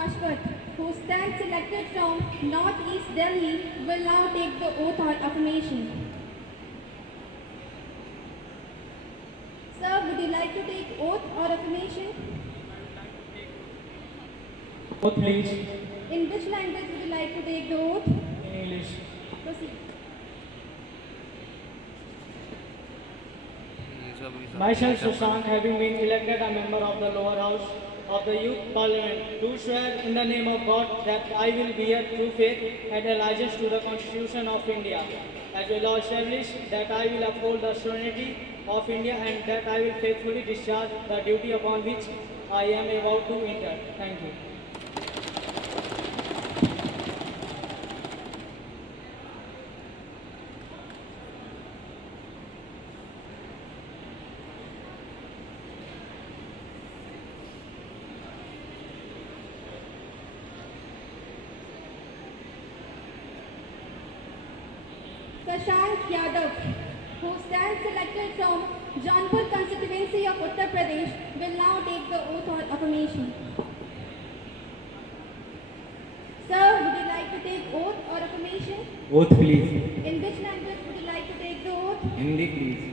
Shashwat, who stands elected from North East Delhi, will now take the oath of affirmation. Sir, would you like to take oath or affirmation? Oath, please. In which language would you like to take the oath? In English. Proceed. Myself, Sushant, having been elected a member of the lower house of the Youth Parliament, do swear in the name of God that I will bear true faith and allegiance to the Constitution of India, as will establish that I will uphold the sovereignty of India and that I will faithfully discharge the duty upon which I am about to enter. Thank you. Shashank Yadav, who stands elected from Jaunpur constituency of Uttar Pradesh, will now take the oath of affirmation. Sir, would you like to take oath or affirmation? Oath, please. In which language would you like to take the oath? Hindi, please.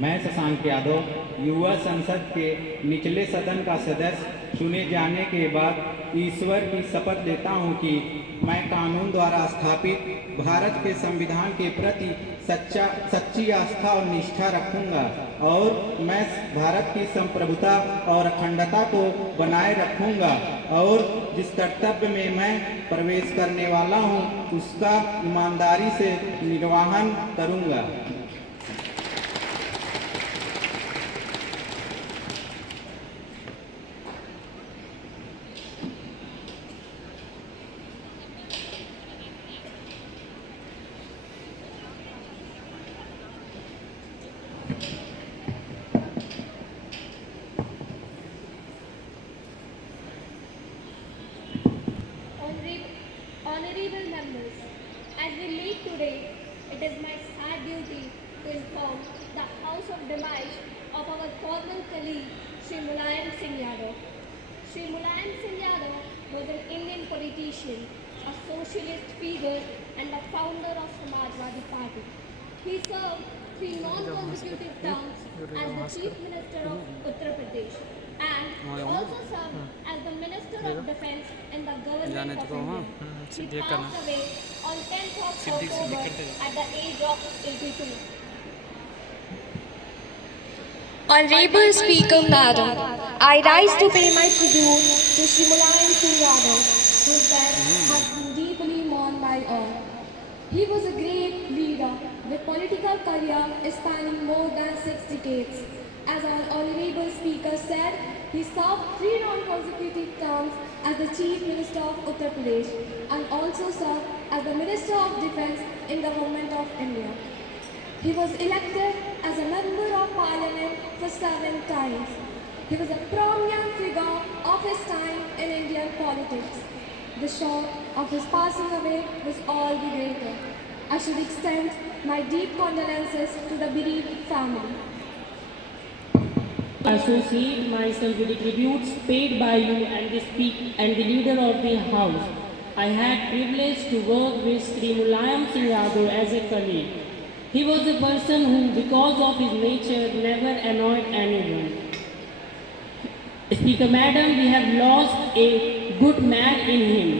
मैं शशांक यादव युवा संसद के निचले सदन का सदस्य चुने जाने के बाद ईश्वर की शपथ लेता हूं कि मैं कानून द्वारा स्थापित भारत के संविधान के प्रति सच्ची आस्था और निष्ठा रखूंगा और मैं भारत की संप्रभुता और अखंडता को बनाए रखूंगा और जिस कर्तव्य में मैं प्रवेश करने वाला हूं उसका ईमानदारी से निर्वहन करूंगा। Honorable members, as we meet today, it is my sad duty to inform the House of demise of our former colleague, Shri Mulayam Singh Yadav. Shri Mulayam Singh Yadav was an Indian politician, a socialist figure, and the founder of Samajwadi Party. He served 3 non-consecutive terms as the Chief Minister of Uttar Pradesh and also served as the Minister of Defence in the government of India. He passed away on 10th of October at the age of 82. Honorable Speaker, Madam, I rise to pay my tribute to Shri Mulayam Singh Yadav, whose death has been deeply mourned by all. He was a great leader with political career spanning more than 6 decades. As our Honorable Speaker said, he served 3 non-consecutive terms as the Chief Minister of Uttar Pradesh and also served as the Minister of Defence in the Government of India. He was elected as a Member of Parliament for 7 times. He was a prominent figure of his time in Indian politics. The shock of his passing away was all the greater. I should extend my deep condolences to the bereaved family. I associate myself with the tributes paid by you and the leader of the house. I had privilege to work with Sri Mulayam Singh Yadav as a colleague. He was a person who, because of his nature, never annoyed anyone. Speaker Madam, we have lost a good man in him.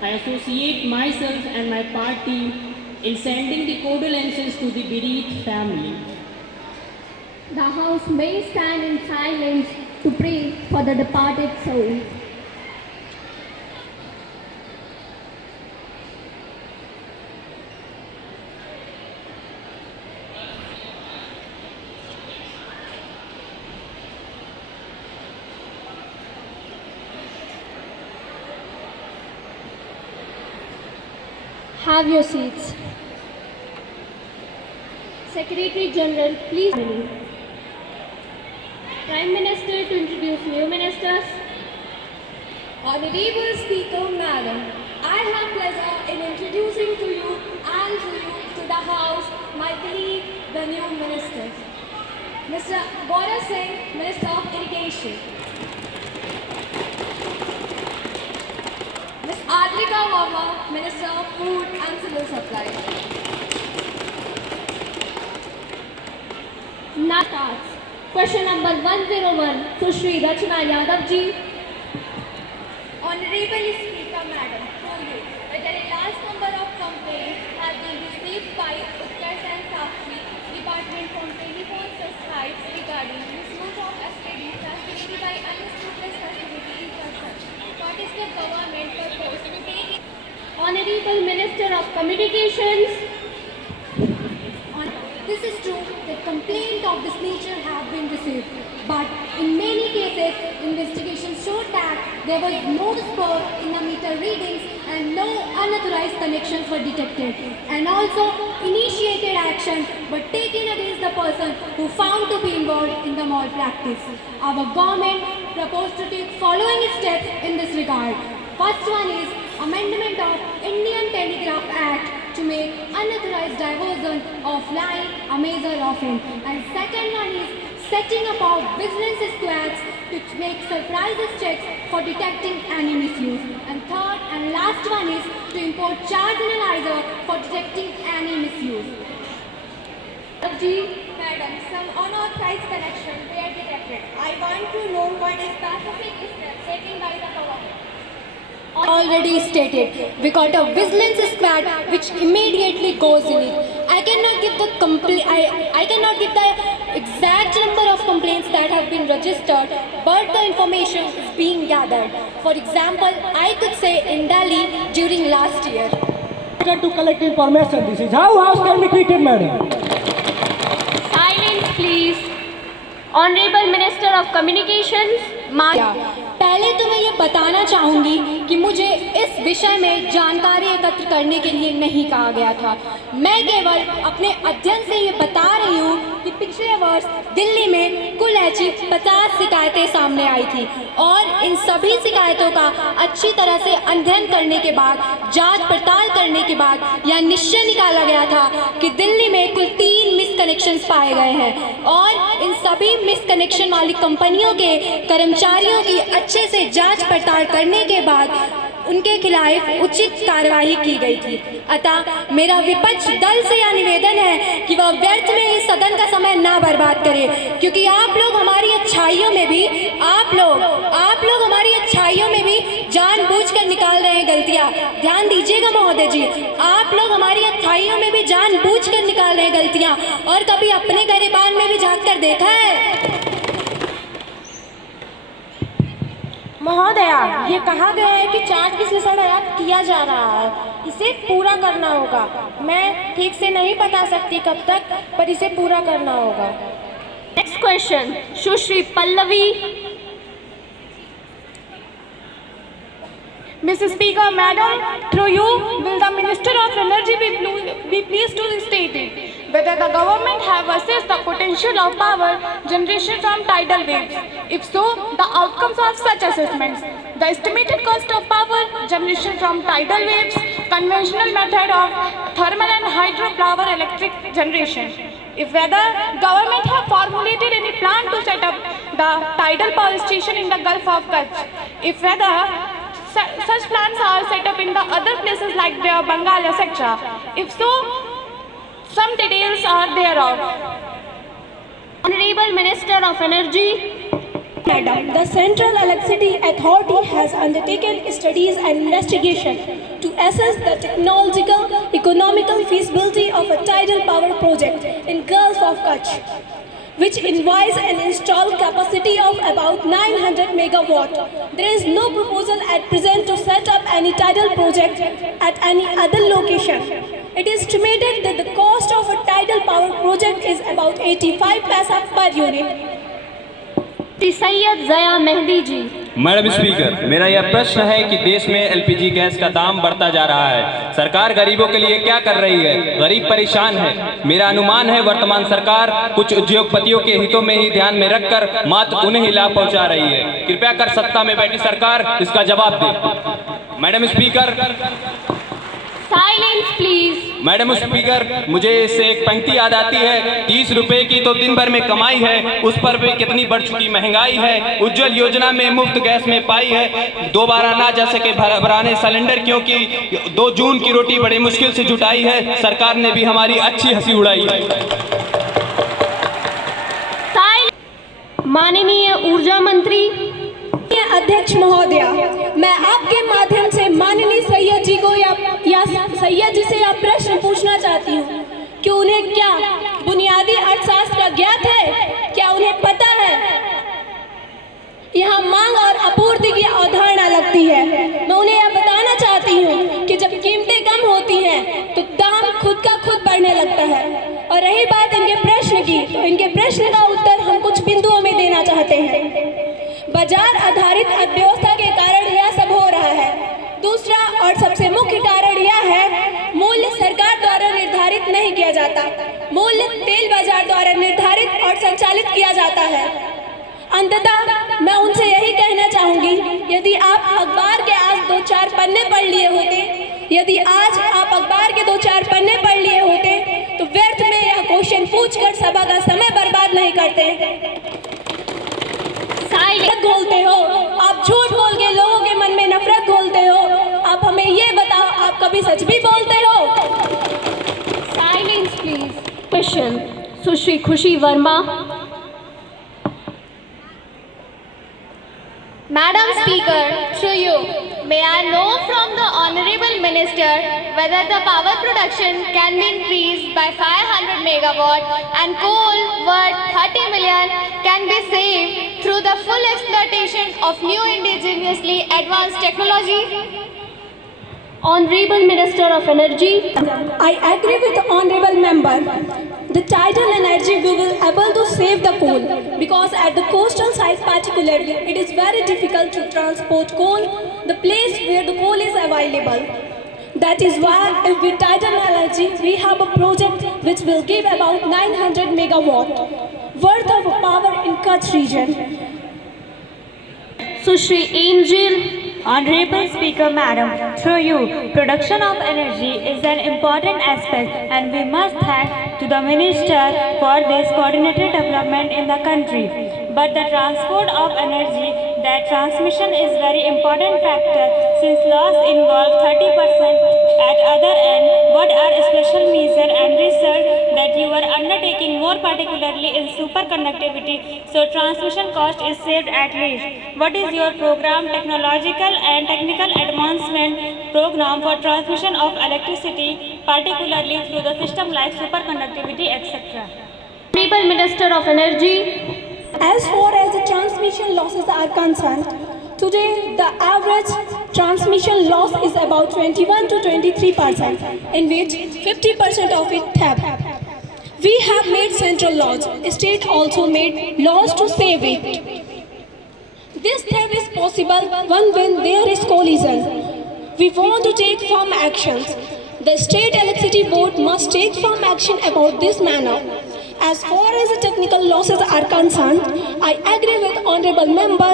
I associate myself and my party in sending the condolences to the bereaved family. The House may stand in silence to pray for the departed soul. Have your seats. Secretary General, please. Prime Minister to introduce new ministers. Honorable Speaker, Madam, I have pleasure in introducing to you and to the House my colleague, the new ministers. Mr. Gaurav Singh, Minister of Irrigation. Sanitation. Ms. Adrika Verma, Minister of Food and Civil Supplies. Natas. Question number 101 to Shri Rachna Yadav ji. Honorable Speaker Madam, through you, that a large number of complaints have been received by Utkarsh and Sakshi Department from telephone sites regarding misuse of STDs facility by unscrupulous facility in concern. What is the government proposed to take? Honorable Minister of Communications. This is true that complaints of this nature have been received, but in many cases, investigations showed that there was no spur in the meter readings and no unauthorized connections were detected, and also initiated action were taken against the person who found to be involved in the malpractice. Our government proposed to take following steps in this regard. First one is amendment of Indian Telegraph Act to make unauthorized diversion of line a major offence, and second one is setting up of vigilance squads to make surprises checks for detecting any misuse, and third and last one is to import charge analyzer for detecting any misuse. Madam, some unauthorized connections were detected. I want to know what is specific steps taken by the government. Already stated, we got a vigilance squad which immediately goes in it. I cannot give the exact number of complaints that have been registered, but the information is being gathered. For example, I could say in Delhi during last year. To collect information, this is how house can be treated, madam. Silence, please. Honorable Minister of Communications. पहले तो मैं ये बताना चाहूँगी कि मुझे इस विषय में जानकारी एकत्र करने के लिए नहीं कहा गया था। मैं केवल अपने अध्ययन से ये बता रही हूँ कि पिछले वर्ष दिल्ली में कुल ऐसी 50 शिकायतें सामने आई थी, और इन सभी शिकायतों का अच्छी तरह से अध्ययन करने के बाद, जांच पड़ताल करने के बाद यह निश्चय निकाला गया था कि दिल्ली में कुल 3 मिसकनेक्शंस पाए गए हैं, और इन सभी मिसकनेक्शन वाली कंपनियों के कर्मचारियों की अच्छे से जांच पड़ताल करने के बाद उनके खिलाफ उचित कार्रवाई की गई थी। अतः मेरा विपक्ष दल से यह निवेदन है कि वह व्यर्थ में इस सदन का समय ना बर्बाद करे, क्योंकि आप लोग हमारी अच्छाइयों में भी आप लोग हमारी अच्छाइयों में भी जानबूझकर निकाल रहे हैं गलतियां। ध्यान दीजिएगा महोदय जी, आप लोग हमारी अच्छाइयों में भी जानबूझकर निकाल रहे हैं गलतियां, और कभी अपने गिरेबान में भी झांक कर देखा है? महोदया, ये कहा गया है कि चार्ज विश्लेषण आयात किया जा रहा है, इसे पूरा करना होगा। मैं ठीक से नहीं बता सकती कब तक, पर इसे पूरा करना होगा। Next question, Sushri Pallavi. Mr. Speaker, Madam, through you, will the Minister of Energy be pleased to state it, whether the government have assessed the potential of power generation from tidal waves? If so, the outcomes of such assessments, the estimated cost of power generation from tidal waves, conventional method of thermal and hydropower electric generation. If whether government have formulated any plan to set up the tidal power station in the Gulf of Kutch. If whether such plans are set up in the other places like the Bengal, etc. If so, some details are thereof. Honorable Minister of Energy. Madam, the Central Electricity Authority has undertaken studies and investigation to assess the technological, economical feasibility of a tidal power project in Gulf of Kutch, which involves an installed capacity of about 900 megawatt. There is no proposal at present to set up any tidal project at any other location. It is estimated that the cost of a tidal power project is about 85 paisa per unit. Syed Zia Mehdi ji. Madam speaker, मेरा यह प्रश्न है कि देश में LPG gas का दाम बढ़ता जा रहा है। सरकार गरीबों के लिए क्या कर रही है? गरीब परेशान है। मेरा अनुमान है वर्तमान सरकार कुछ उद्योगपतियों के हितों में ही ध्यान में रखकर मात्र उन्हें ही लाभ पहुंचा रही है। कृपया कर सत्ता में बैठी सरकार इसका जवाब दे। Madam speaker. Silence, please. Madam speaker, मुझे इससे एक पंक्ति याद आती है, 30 रुपए की तो दिन भर में कमाई है, उस पर भी कितनी बढ़ चुकी महंगाई है। उज्जवल योजना में मुफ्त गैस में पाई है, दोबारा ना जा सके भराने सिलेंडर, क्योंकि 2 जून की रोटी बड़े मुश्किल से जुटाई है। सरकार ने भी हमारी अच्छी हंसी उड़ाई है। माननीय ऊर्जा मंत्री, अध्यक्ष महोदया, मैं आपके माध्यम से माननीय सैयद जी को या सैयद जी से यह प्रश्न पूछना चाहती हूँ कि उन्हें क्या बुनियादी अर्थशास्त्र का ज्ञात है? क्या उन्हें पता है यहाँ मांग और आपूर्ति की अवधारणा लगती है? मैं उन्हें यह बताना चाहती हूँ कि जब कीमतें कम होती हैं तो दाम खुद का खुद बढ़ने लगता है। और रही बात इनके प्रश्न की, तो इनके प्रश्न का उत्तर हम कुछ बिंदुओं में देना चाहते हैं। बाजार आधारित अर्थव्यवस्था के कारण यह सब हो रहा है। दूसरा और सबसे मुख्य कारण यह है, मूल्य सरकार द्वारा निर्धारित नहीं किया जाता। मूल्य तेल बाजार द्वारा निर्धारित और संचालित किया जाता है। अंततः मैं उनसे यही कहना चाहूंगी, यदि आप अखबार के आज 2-4 पन्ने पढ़ लिए होते, तो व्यर्थ में यह क्वेश्चन पूछकर सभा का समय बर्बाद नहीं करते। घोलते हो आप, झूठ बोल के लोगों के मन में नफरत घोलते हो। आप हमें ये बताओ, आप कभी सच भी बोलते हो? Silence, please. Question. Sushri Khushi Verma. Madam Speaker, through you, may I know from the Honorable Minister whether the power production can be increased by 500 megawatt and coal worth 30 million can be saved through the full exploitation of new indigenously advanced technology? Honorable Minister of Energy. I agree with the honorable member. The tidal energy we will able to save the coal, because at the coastal side particularly it is very difficult to transport coal, the place where the coal is available. That is why with tidal energy we have a project which will give about 900 megawatt worth of power in Kutch region. Sushri Angel. Honorable Speaker Madam, through you, production of energy is an important aspect and we must thank to the Minister for this coordinated development in the country. But the transport of energy, that transmission is very important factor since loss involve 30%. At other end, what are special measures and research that you are undertaking more particularly in superconductivity, so transmission cost is saved at least? What is your program, technological and technical advancement program for transmission of electricity, particularly through the system like superconductivity, etc.? Honorable Minister of Energy. As far as the transmission losses are concerned, today the average transmission loss is about 21 to 23%, in which 50% of it theft. We have made central laws. State also made laws to save it. This theft is possible when there is collision. We want to take firm actions. The State Electricity Board must take firm action about this matter. As far as the technical losses are concerned, I agree with honorable member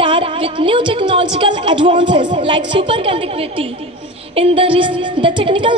that with new technological advances like superconductivity, in the technical